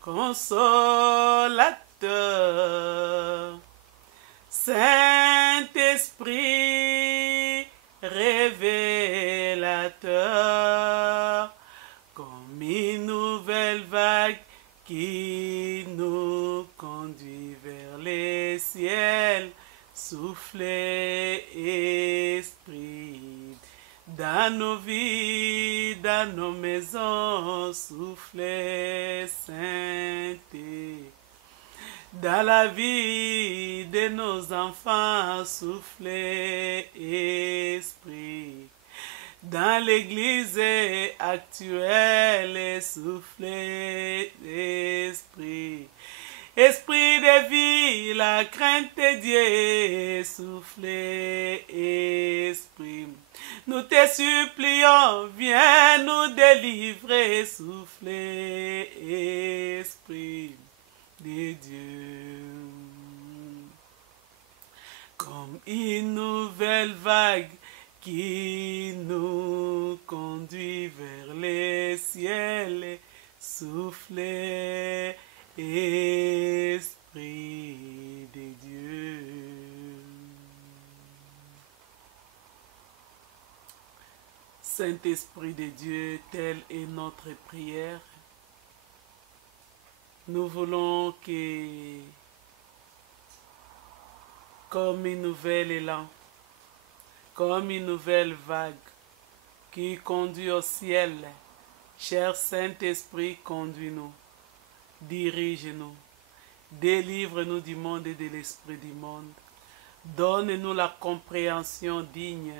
consolateur, Saint-Esprit révélateur, comme une nouvelle vague qui nous conduit vers les ciels, soufflez, Esprit, dans nos vies, dans nos maisons, soufflez, Sainteté. Dans la vie de nos enfants, soufflez, Esprit. Dans l'église actuelle, soufflez, Esprit. Esprit de vie, la crainte de Dieu, soufflez, Esprit. Nous te supplions, viens nous délivrer, soufflez, Esprit de Dieu. Comme une nouvelle vague qui nous conduit vers les ciels, soufflez, Esprit de Dieu. Saint-Esprit de Dieu, telle est notre prière. Nous voulons que, comme une nouvelle élan, comme une nouvelle vague qui conduit au ciel, cher Saint-Esprit, conduis-nous, dirige-nous, délivre-nous du monde et de l'esprit du monde. Donne-nous la compréhension digne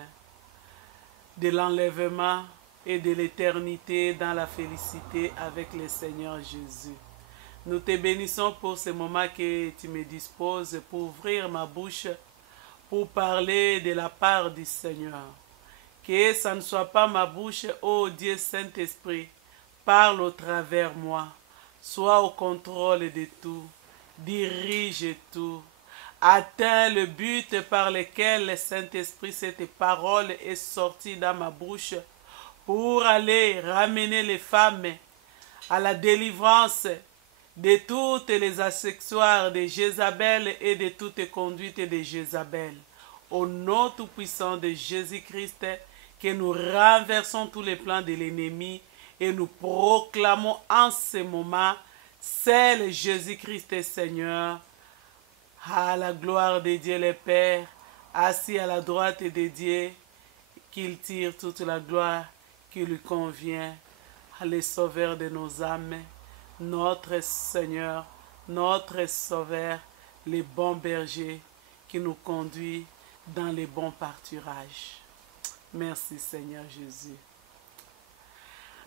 de l'enlèvement et de l'éternité dans la félicité avec le Seigneur Jésus. Nous te bénissons pour ce moment que tu me disposes pour ouvrir ma bouche, pour parler de la part du Seigneur. Que ça ne soit pas ma bouche, ô Dieu Saint-Esprit, parle au travers moi. Sois au contrôle de tout, dirige tout. Atteins le but par lequel le Saint-Esprit, cette parole est sortie dans ma bouche pour aller ramener les femmes à la délivrance de toutes les accessoires de Jézabel et de toutes conduites de Jézabel. Au nom tout-puissant de Jésus-Christ, que nous renversons tous les plans de l'ennemi et nous proclamons en ce moment, seul Jésus-Christ Seigneur, à la gloire de Dieu le Père, assis à la droite de Dieu, qu'il tire toute la gloire qui lui convient, le Sauveur de nos âmes, notre Seigneur, notre Sauveur, le bon berger qui nous conduit dans les bons pâturages. Merci Seigneur Jésus.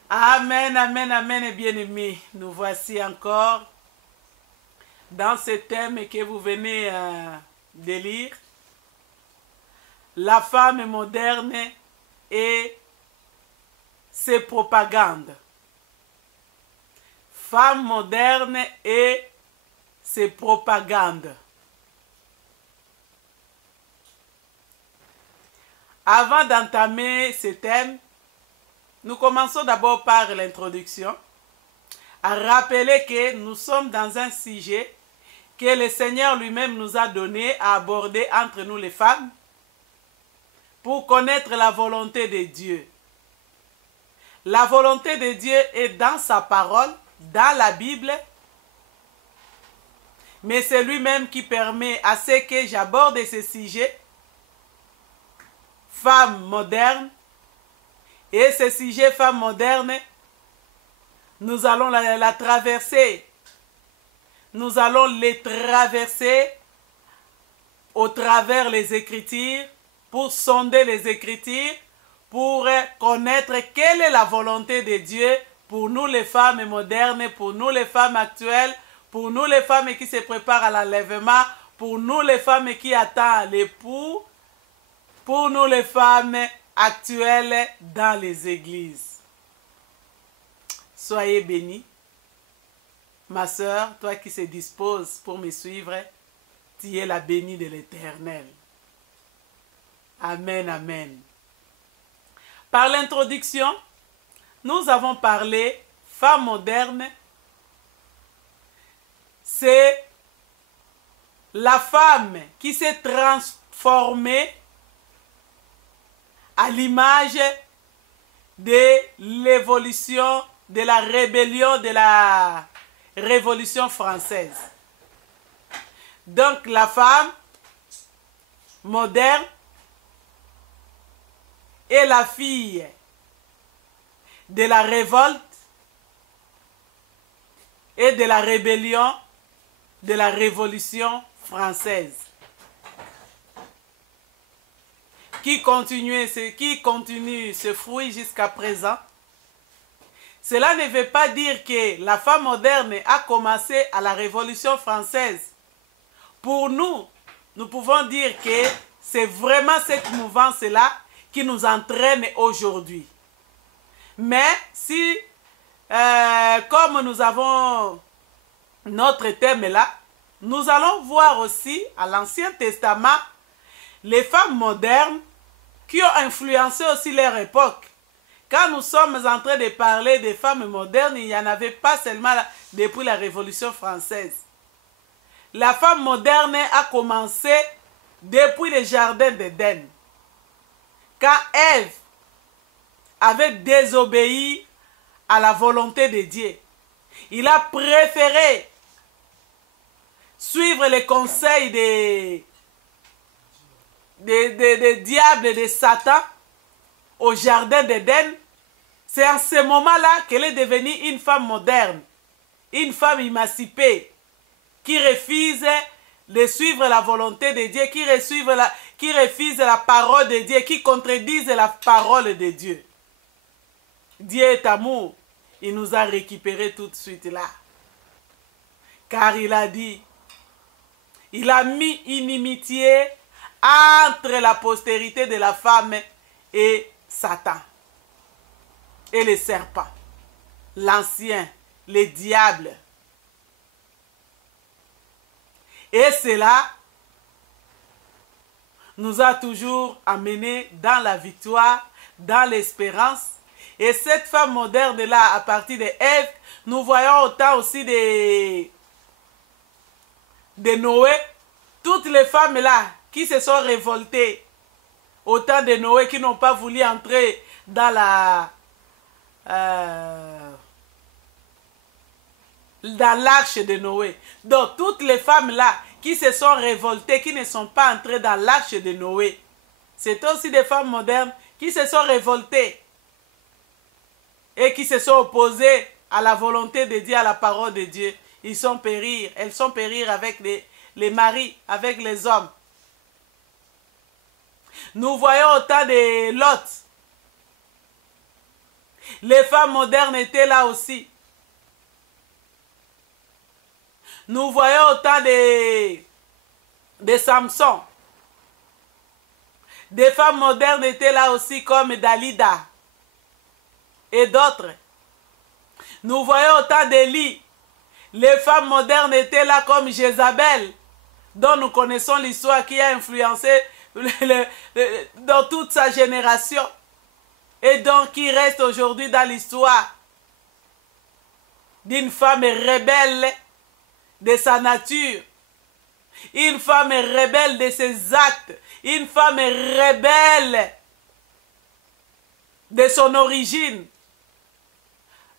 Amen, amen, amen, bien-aimés. Nous voici encore dans ce thème que vous venez de lire. La femme moderne et ses propagandes. Femme moderne et ses propagandes. Avant d'entamer ce thème, nous commençons d'abord par l'introduction, à rappeler que nous sommes dans un sujet que le Seigneur lui-même nous a donné à aborder entre nous les femmes pour connaître la volonté de Dieu. La volonté de Dieu est dans sa parole, dans la Bible, mais c'est lui-même qui permet à ce que j'aborde ce sujet, femme moderne, et ce sujet femme moderne, nous allons la traverser. Nous allons les traverser au travers les Écritures, pour sonder les Écritures, pour connaître quelle est la volonté de Dieu pour nous les femmes modernes, pour nous les femmes actuelles, pour nous les femmes qui se préparent à l'enlèvement, pour nous les femmes qui attendent l'époux, pour nous les femmes actuelles dans les églises. Soyez bénis. Ma sœur, toi qui se disposes pour me suivre, tu es la bénie de l'Éternel. Amen, amen. Par l'introduction, nous avons parlé femme moderne c'est la femme qui s'est transformée à l'image de l'évolution, de la rébellion, de la Révolution française. Donc la femme moderne est la fille de la révolte et de la rébellion de la Révolution française qui continue ce fruit jusqu'à présent. Cela ne veut pas dire que la femme moderne a commencé à la Révolution française. Pour nous, nous pouvons dire que c'est vraiment cette mouvance-là qui nous entraîne aujourd'hui. Mais si, comme nous avons notre thème là, nous allons voir aussi à l'Ancien Testament les femmes modernes qui ont influencé aussi leur époque. Quand nous sommes en train de parler des femmes modernes, il n'y en avait pas seulement depuis la Révolution française. La femme moderne a commencé depuis le jardin d'Éden. Quand Ève avait désobéi à la volonté de Dieu, il a préféré suivre les conseils des diables et de Satan au jardin d'Éden. C'est en ce moment-là qu'elle est devenue une femme moderne, une femme émancipée, qui refuse de suivre la volonté de Dieu, qui refuse la parole de Dieu, qui contredisent la parole de Dieu. Dieu est amour. Il nous a récupérés tout de suite là. Car il a dit, il a mis une inimitié entre la postérité de la femme et Satan. Et le serpent, l'ancien, le diable. Et cela nous a toujours amenés dans la victoire, dans l'espérance. Et cette femme moderne-là, à partir de Ève, nous voyons autant aussi de Noé, toutes les femmes-là qui se sont révoltées, autant de Noé qui n'ont pas voulu entrer dans l'arche de Noé. Donc toutes les femmes-là qui se sont révoltées, qui ne sont pas entrées dans l'arche de Noé, c'est aussi des femmes modernes qui se sont révoltées et qui se sont opposées à la volonté de Dieu, à la parole de Dieu. Elles sont périr avec les maris, avec les hommes. Nous voyons autant de Lot. Les femmes modernes étaient là aussi. Nous voyons autant de Samson. Des femmes modernes étaient là aussi comme Dalida et d'autres. Nous voyons autant d'Élie. Les femmes modernes étaient là comme Jézabel, dont nous connaissons l'histoire, qui a influencé dans toute sa génération et donc qui reste aujourd'hui dans l'histoire d'une femme rebelle de sa nature, une femme rebelle de ses actes, une femme rebelle de son origine,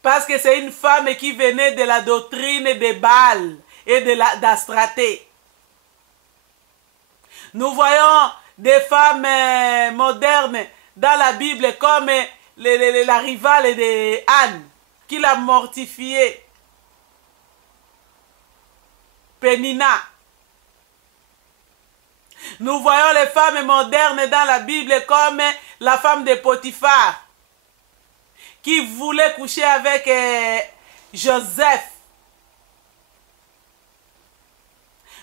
parce que c'est une femme qui venait de la doctrine de Baal et d'Astraté. Nous voyons des femmes modernes dans la Bible comme la rivale de Anne, qui l'a mortifiée. Pénina. Nous voyons les femmes modernes dans la Bible comme la femme de Potiphar, qui voulait coucher avec Joseph.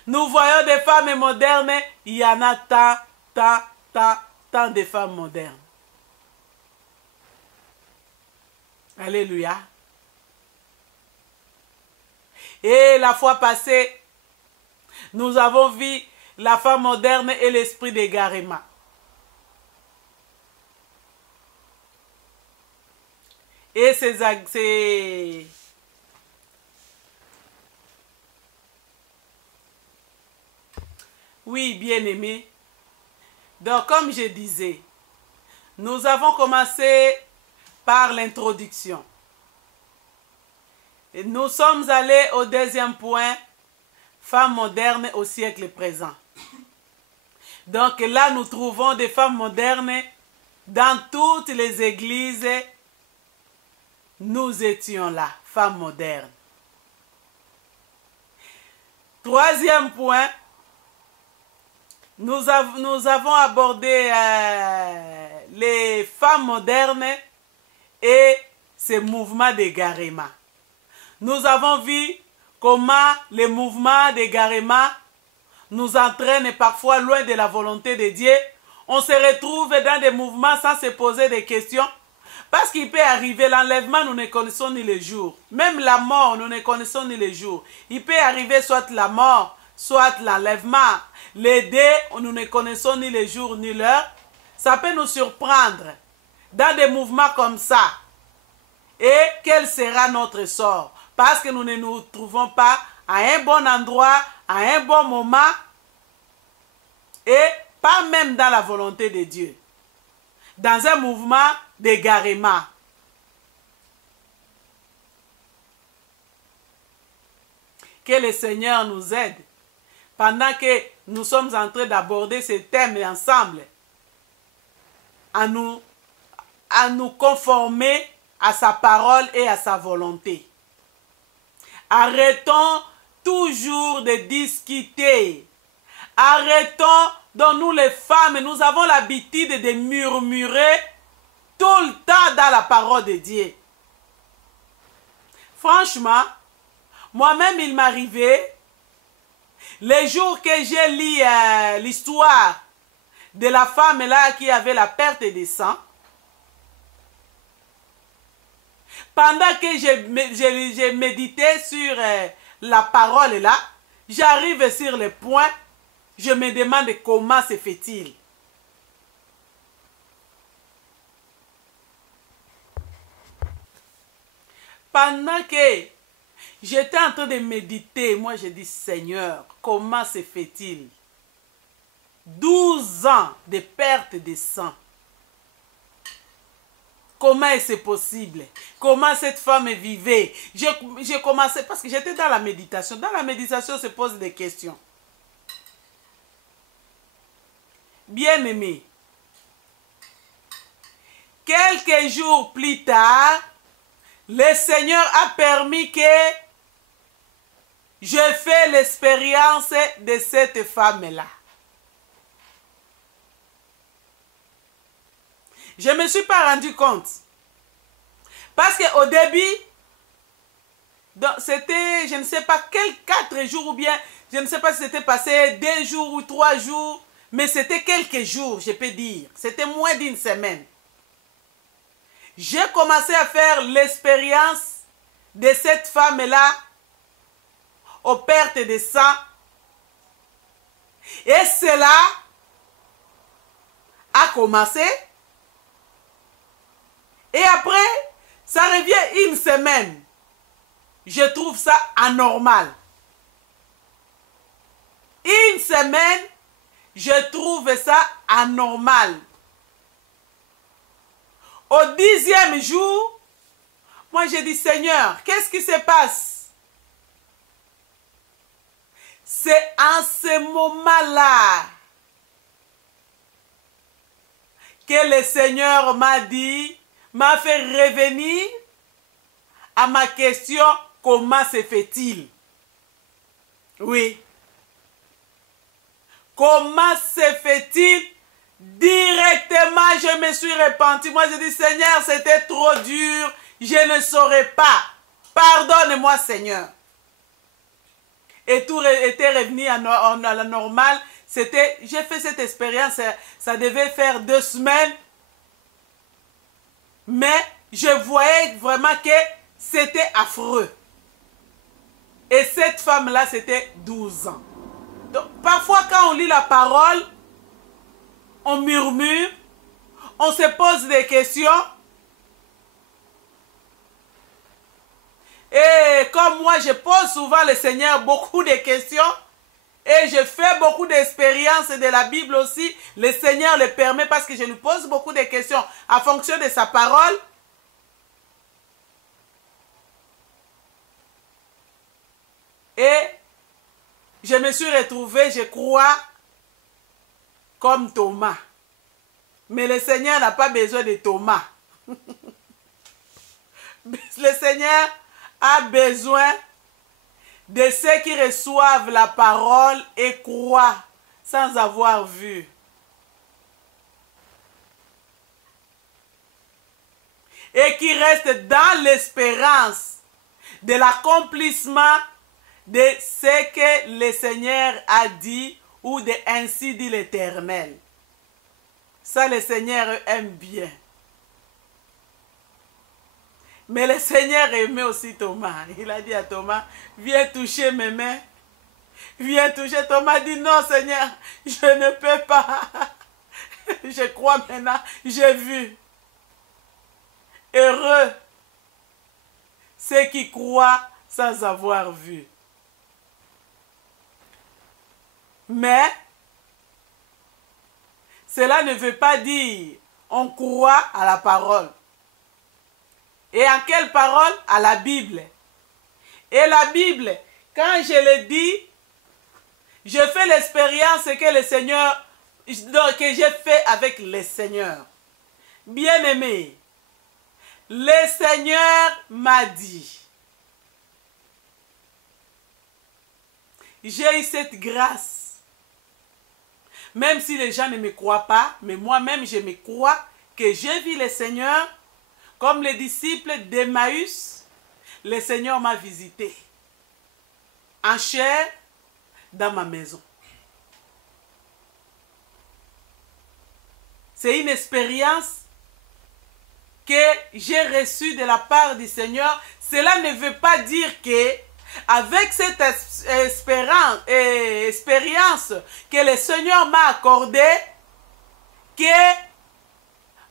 Nous voyons des femmes modernes, il y en a tant de femmes modernes. Alléluia. Et la fois passée, nous avons vu la femme moderne et l'esprit d'égarement. Et Oui, bien-aimés. Donc, comme je disais, nous avons commencé par l'introduction. Nous sommes allés au deuxième point, femmes modernes au siècle présent. Donc là, nous trouvons des femmes modernes dans toutes les églises. Nous étions là, femmes modernes. Troisième point, nous avons abordé les femmes modernes et ces mouvements d'égarement. Nous avons vu comment les mouvements d'égarement nous entraînent parfois loin de la volonté de Dieu. On se retrouve dans des mouvements sans se poser des questions. Parce qu'il peut arriver, l'enlèvement, nous ne connaissons ni le jour. Même la mort, nous ne connaissons ni le jour. Il peut arriver soit la mort, soit l'enlèvement. Les deux, nous ne connaissons ni le jour ni l'heure. Ça peut nous surprendre dans des mouvements comme ça. Et quel sera notre sort? Parce que nous ne nous trouvons pas à un bon endroit, à un bon moment, et pas même dans la volonté de Dieu. Dans un mouvement d'égarement. Que le Seigneur nous aide pendant que nous sommes en train d'aborder ces thèmes ensemble, à nous conformer à sa parole et à sa volonté. Arrêtons toujours de discuter. Arrêtons, donc nous les femmes, nous avons l'habitude de murmurer tout le temps dans la parole de Dieu. Franchement, moi-même il m'arrivait, les jours que j'ai lu l'histoire de la femme là qui avait la perte de sang, pendant que j'ai médité sur la parole là, j'arrive sur le point, je me demande comment se fait-il. Pendant que j'étais en train de méditer, moi je dis Seigneur, comment se fait-il? 12 ans de perte de sang. Comment est-ce possible? Comment cette femme vivait? J'ai commencé, parce que j'étais dans la méditation. Dans la méditation, on se pose des questions. Bien-aimé, quelques jours plus tard, le Seigneur a permis que je fasse l'expérience de cette femme-là. Je ne me suis pas rendu compte. Parce qu'au début, c'était, je ne sais pas, quels 4 jours ou bien, je ne sais pas si c'était passé 2 jours ou 3 jours, mais c'était quelques jours, je peux dire. C'était moins d'une semaine. J'ai commencé à faire l'expérience de cette femme-là aux pertes de sang. Et cela a commencé. Et après, ça revient une semaine. Je trouve ça anormal. Une semaine, je trouve ça anormal. Au 10e jour, moi j'ai dit Seigneur, qu'est-ce qui se passe? C'est en ce moment-là que le Seigneur m'a dit, m'a fait revenir à ma question, comment se fait-il? Oui. Comment se fait-il? Directement, je me suis repenti. Moi, je dis, Seigneur, c'était trop dur. Je ne saurais pas. Pardonne-moi, Seigneur. Et tout était revenu à la normale. J'ai fait cette expérience, ça devait faire 2 semaines. Mais je voyais vraiment que c'était affreux. Et cette femme-là, c'était 12 ans. Donc, parfois, quand on lit la parole, on murmure, on se pose des questions. Et comme moi, je pose souvent au Seigneur beaucoup de questions. Et je fais beaucoup d'expériences de la Bible aussi. Le Seigneur le permet parce que je lui pose beaucoup de questions en fonction de sa parole. Et je me suis retrouvé, je crois, comme Thomas. Mais le Seigneur n'a pas besoin de Thomas. Le Seigneur a besoin de ceux qui reçoivent la parole et croient sans avoir vu. Et qui restent dans l'espérance de l'accomplissement de ce que le Seigneur a dit ou de ainsi dit l'Éternel. Ça, le Seigneur aime bien. Mais le Seigneur aimait aussi Thomas. Il a dit à Thomas, viens toucher mes mains. Viens toucher. Thomas dit, non Seigneur, je ne peux pas. Je crois maintenant, j'ai vu. Heureux ceux qui croient sans avoir vu. Mais cela ne veut pas dire on croit à la parole. Et en quelle parole? À la Bible. Et la Bible, quand je le dis, je fais l'expérience que le Seigneur, que j'ai fait avec le Seigneur. Bien-aimé, le Seigneur m'a dit, j'ai eu cette grâce. Même si les gens ne me croient pas, mais moi-même je me crois que j'ai vu le Seigneur. Comme les disciples d'Emmaüs, le Seigneur m'a visité en chair dans ma maison. C'est une expérience que j'ai reçue de la part du Seigneur. Cela ne veut pas dire que avec cette expérience que le Seigneur m'a accordée, que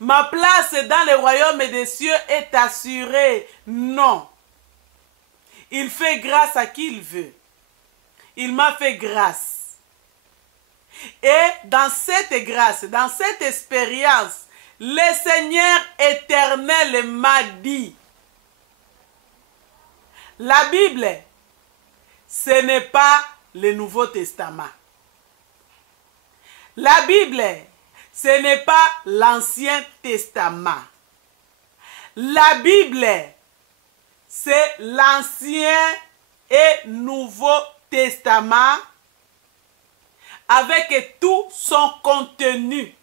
ma place dans le royaume des cieux est assurée. Non. Il fait grâce à qui il veut. Il m'a fait grâce. Et dans cette grâce, dans cette expérience, le Seigneur éternel m'a dit, la Bible, ce n'est pas le Nouveau Testament. La Bible, ce n'est pas l'Ancien Testament. La Bible, c'est l'Ancien et Nouveau Testament avec tout son contenu.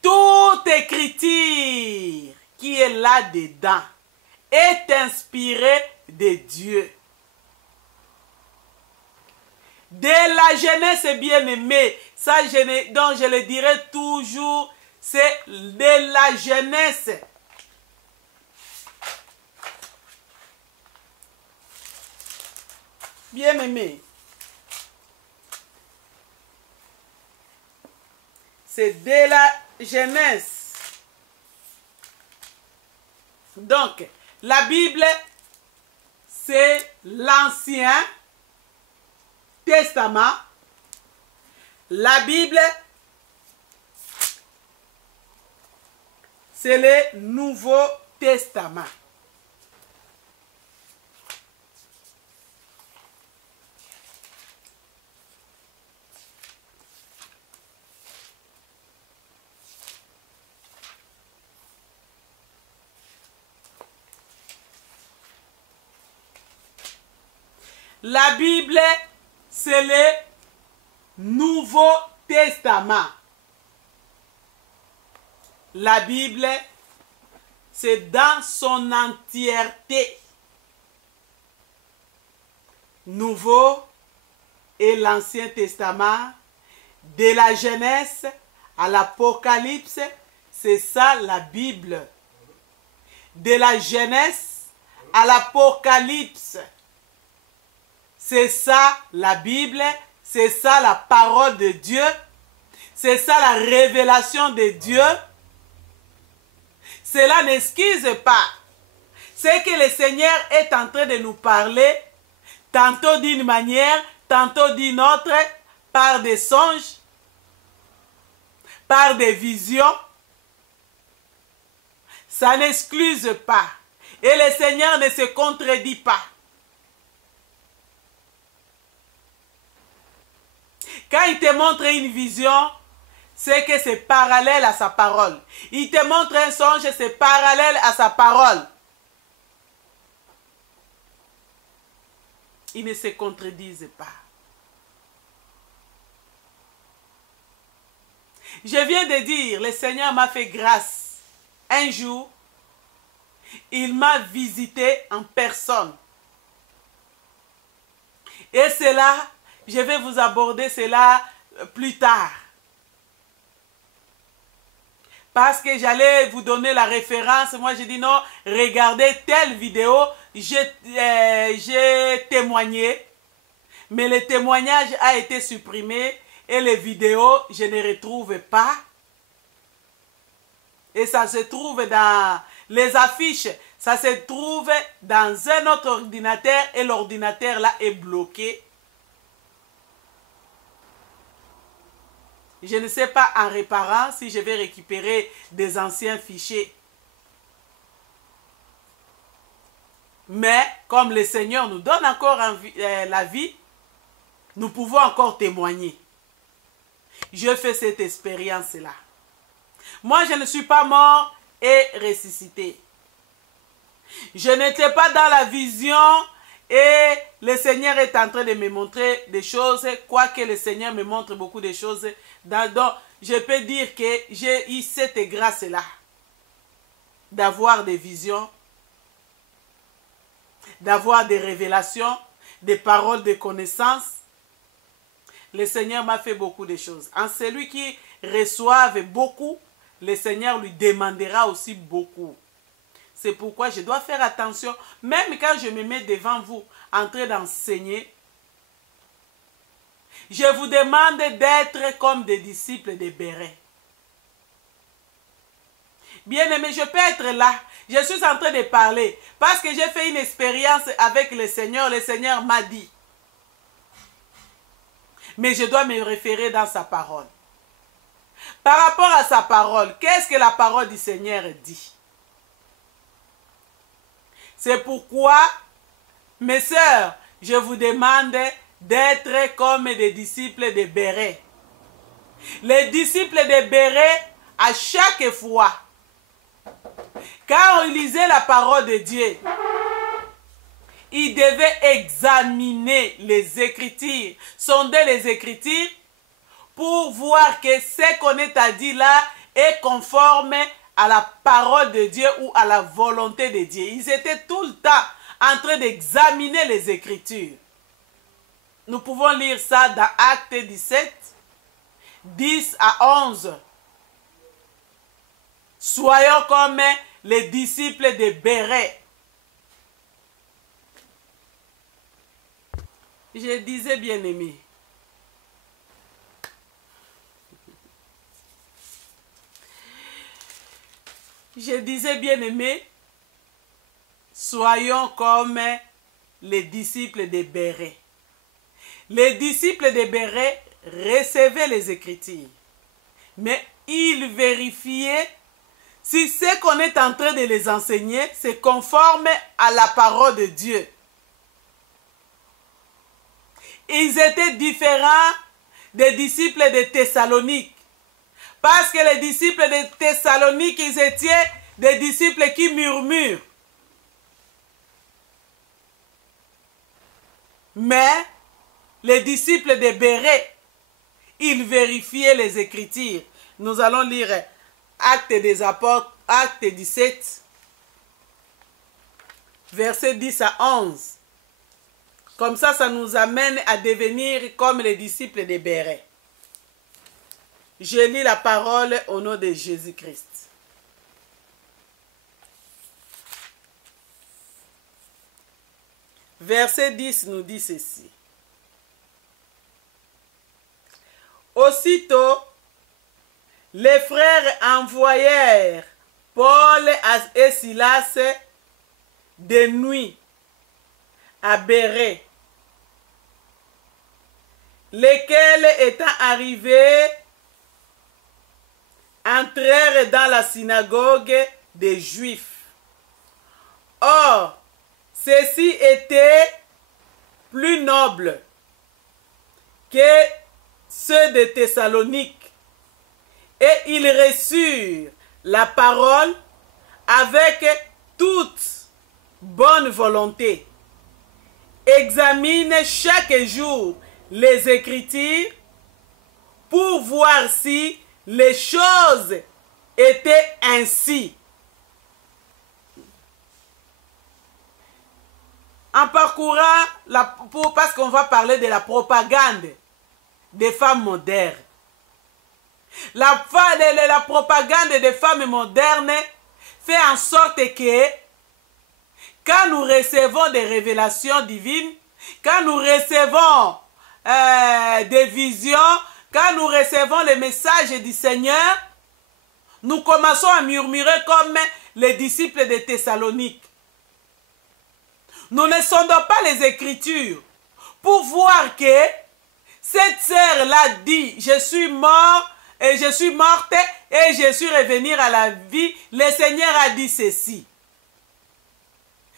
Toute écriture qui est là-dedans est inspirée de Dieu. De la jeunesse bien-aimée, ça donc je le dirai toujours, c'est de la jeunesse. Bien-aimé, c'est de la jeunesse. Donc, la Bible, c'est l'Ancien Testament. La Bible, c'est le Nouveau Testament. La Bible, c'est le Nouveau Testament. La Bible, c'est dans son entièreté. Nouveau et l'Ancien Testament, de la Genèse à l'Apocalypse, c'est ça la Bible. De la Genèse à l'Apocalypse, c'est ça la Bible, c'est ça la parole de Dieu, c'est ça la révélation de Dieu. Cela n'excuse pas. C'est que le Seigneur est en train de nous parler. tantôt d'une manière, tantôt d'une autre, par des songes, par des visions. Ça n'excuse pas. Et le Seigneur ne se contredit pas. Quand il te montre une vision, c'est que c'est parallèle à sa parole. Il te montre un songe, c'est parallèle à sa parole. Ils ne se contredisent pas. Je viens de dire, le Seigneur m'a fait grâce. Un jour, il m'a visité en personne. Et cela, je vais vous aborder cela plus tard. Parce que j'allais vous donner la référence. Moi, j'ai dit non, regardez telle vidéo. J'ai témoigné. Mais le témoignage a été supprimé. Et les vidéos, je ne retrouve pas. Et ça se trouve dans les affiches. Ça se trouve dans un autre ordinateur. Et l'ordinateur là est bloqué. Je ne sais pas en réparant si je vais récupérer des anciens fichiers. Mais comme le Seigneur nous donne encore la vie, nous pouvons encore témoigner. Je fais cette expérience-là. Moi, je ne suis pas mort et ressuscité. Je n'étais pas dans la vision et le Seigneur est en train de me montrer des choses, quoique le Seigneur me montre beaucoup de choses. Donc, je peux dire que j'ai eu cette grâce-là, d'avoir des visions, d'avoir des révélations, des paroles de connaissance. Le Seigneur m'a fait beaucoup de choses. En celui qui reçoive beaucoup, le Seigneur lui demandera aussi beaucoup. C'est pourquoi je dois faire attention, même quand je me mets devant vous, en train d'enseigner. Je vous demande d'être comme des disciples de Béret. Bien-aimé, je peux être là. Je suis en train de parler parce que j'ai fait une expérience avec le Seigneur. Le Seigneur m'a dit. Mais je dois me référer dans sa parole. Par rapport à sa parole, qu'est-ce que la parole du Seigneur dit? C'est pourquoi, mes sœurs, je vous demande d'être comme des disciples de Béret. Les disciples de Béret, à chaque fois, quand on lisait la parole de Dieu, ils devaient examiner les Écritures, sonder les Écritures, pour voir que ce qu'on est à dire là est conforme à la parole de Dieu ou à la volonté de Dieu. Ils étaient tout le temps en train d'examiner les Écritures. Nous pouvons lire ça dans Actes 17, 10 à 11. Soyons comme les disciples de Béret. Je disais, bien-aimé, soyons comme les disciples de Béret. Les disciples de Béret recevaient les Écritures, mais ils vérifiaient si ce qu'on est en train de les enseigner, c'est conforme à la parole de Dieu. Ils étaient différents des disciples de Thessalonique. Parce que les disciples de Thessalonique, ils étaient des disciples qui murmurent. Mais les disciples de Béret, ils vérifiaient les Écritures. Nous allons lire Actes des Apôtres, Actes 17, versets 10 à 11. Comme ça, ça nous amène à devenir comme les disciples de Béret. Je lis la parole au nom de Jésus-Christ. Verset 10 nous dit ceci. Aussitôt, les frères envoyèrent Paul et Silas de nuit à Béret lesquels étant arrivés entrèrent dans la synagogue des Juifs. Or, ceux-ci étaient plus nobles que ceux de Thessalonique, et ils reçurent la parole avec toute bonne volonté. Examine chaque jour les Écritures pour voir si les choses étaient ainsi. En parcourant, parce qu'on va parler de la propagande des femmes modernes. La propagande des femmes modernes fait en sorte que quand nous recevons des révélations divines, quand nous recevons des visions, quand nous recevons les messages du Seigneur, nous commençons à murmurer comme les disciples de Thessalonique. Nous ne sondons pas les Écritures pour voir que cette sœur-là dit « Je suis mort et je suis morte et je suis revenue à la vie. Le Seigneur a dit ceci. »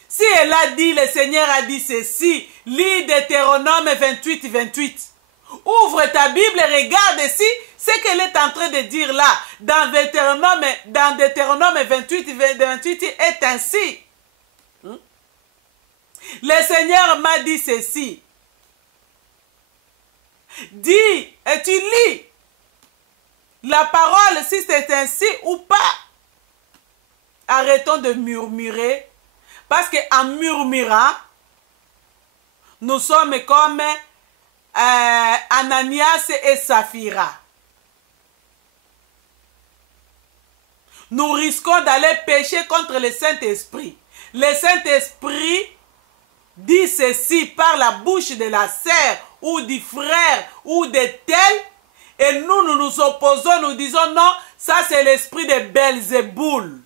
Si elle a dit « Le Seigneur a dit ceci », lis Deutéronome 28, 28. Ouvre ta Bible et regarde ici ce qu'elle est en train de dire là. Dans Deutéronome 28, 28 est ainsi. Le Seigneur m'a dit ceci. Dis et tu lis la parole si c'est ainsi ou pas. Arrêtons de murmurer parce qu'en murmurant, nous sommes comme Ananias et Saphira. Nous risquons d'aller pécher contre le Saint-Esprit. Le Saint-Esprit dit ceci par la bouche de la sœur ou du frère ou de tel, et nous nous opposons, nous disons non, ça c'est l'esprit de Belzéboul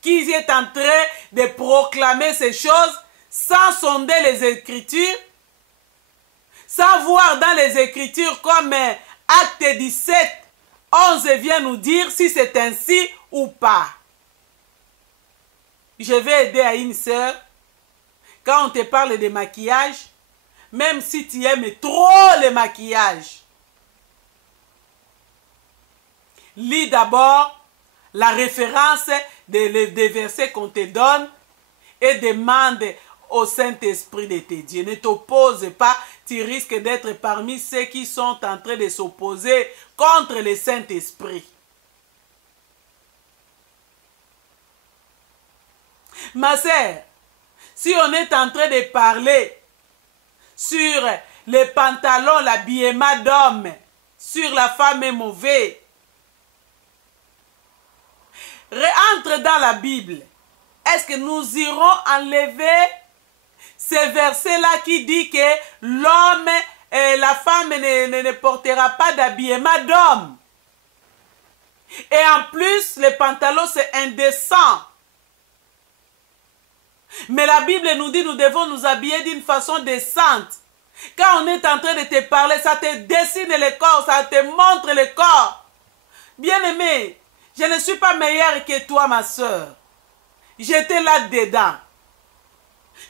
qui est en train de proclamer ces choses sans sonder les Écritures, sans voir dans les Écritures comme Acte 17, 11 vient nous dire si c'est ainsi ou pas. Je vais aider à une sœur. Quand on te parle de maquillage, même si tu aimes trop le maquillage, lis d'abord la référence des versets qu'on te donne et demande au Saint-Esprit de te dire. Ne t'oppose pas, tu risques d'être parmi ceux qui sont en train de s'opposer contre le Saint-Esprit. Ma sœur, si on est en train de parler sur les pantalons, l'habillement d'homme, sur la femme mauvaise, rentre dans la Bible. Est-ce que nous irons enlever ces versets-là qui dit que l'homme et la femme ne portera pas d'habillement d'homme? Et en plus, les pantalons, c'est indécent. Mais la Bible nous dit que nous devons nous habiller d'une façon décente. Quand on est en train de te parler, ça te dessine le corps, ça te montre le corps. Bien-aimé, je ne suis pas meilleure que toi, ma soeur. J'étais là-dedans.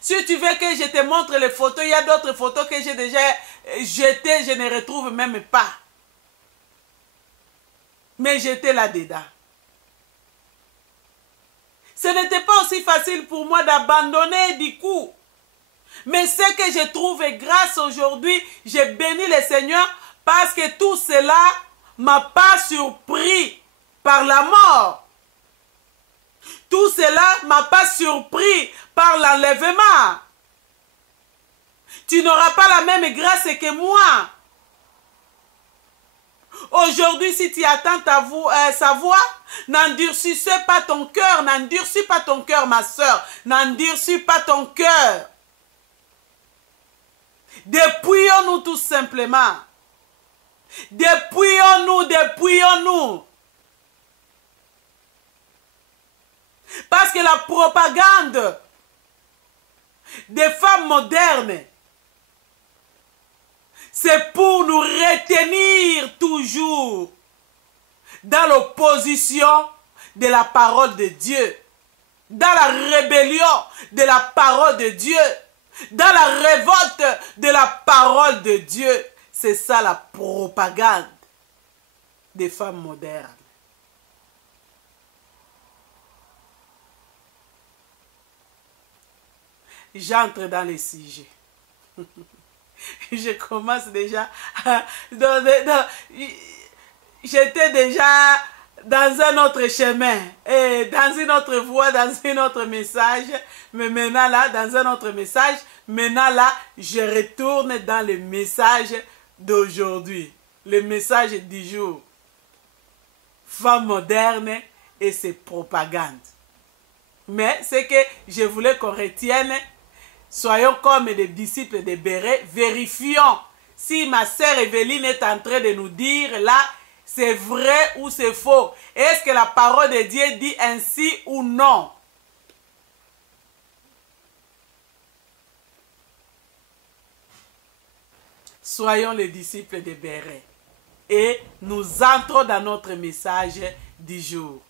Si tu veux que je te montre les photos, il y a d'autres photos que j'ai déjà jetées, je ne retrouve même pas. Mais j'étais là-dedans. Ce n'était pas aussi facile pour moi d'abandonner du coup. Mais ce que je trouve grâce aujourd'hui, j'ai béni le Seigneur parce que tout cela ne m'a pas surpris par la mort. Tout cela ne m'a pas surpris par l'enlèvement. Tu n'auras pas la même grâce que moi. Aujourd'hui, si tu attends sa voix, n'endurcissez pas ton cœur, n'endurcis pas ton cœur, ma soeur, n'endurcis pas ton cœur. Dépouillons-nous tout simplement. Dépouillons-nous, dépouillons-nous. Parce que la propagande des femmes modernes, c'est pour nous retenir toujours dans l'opposition de la parole de Dieu, dans la rébellion de la parole de Dieu, dans la révolte de la parole de Dieu. C'est ça la propagande des femmes modernes. J'entre dans les sujets. Je commence déjà j'étais déjà dans un autre chemin, et dans une autre voie, dans un autre message, mais maintenant là, dans un autre message, maintenant là, je retourne dans le message d'aujourd'hui, le message du jour. Femme moderne et ses propagandes. Mais ce que je voulais qu'on retienne, soyons comme des disciples de Béret, vérifions si ma sœur Evelyne est en train de nous dire là, c'est vrai ou c'est faux. Est-ce que la parole de Dieu dit ainsi ou non? Soyons les disciples de Béret. Et nous entrons dans notre message du jour.